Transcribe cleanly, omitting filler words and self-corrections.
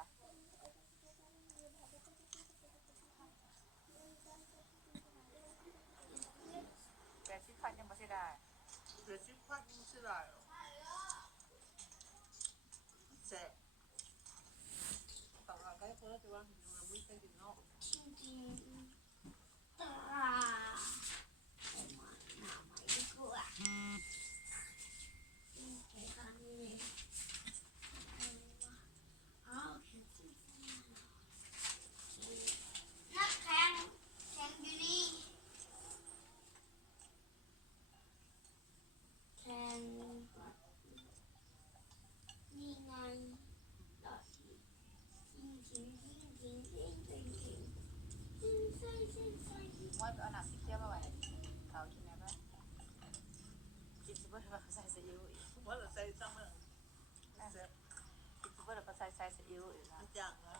ะ80,000ยังไม่ใช่ได้80,000ยังสิได้หรอแซ่บต่างกันใกล้เพิ่มแต่ว่าอยู่ในมือใกล้ถึงเนาะจริงๆตาออกมาหนาไหมดีกว่าแค่ครั้งนี้อ๋อนักแข่งอยู่นี่แข่งนี่ไงต่อทีทิ้งใส่ม้อยไปเอาหนักสีเขียวมาไว้เขากินได้ไหมกินซุปเปอร์แล้วก็ใส่ซีอิ๊วอีกว่าเราใส่ซ้ำเลยแซ่บกินซุปเปอร์แล้วก็ใส่ซีอิ๊วอีกนะมันจางนะ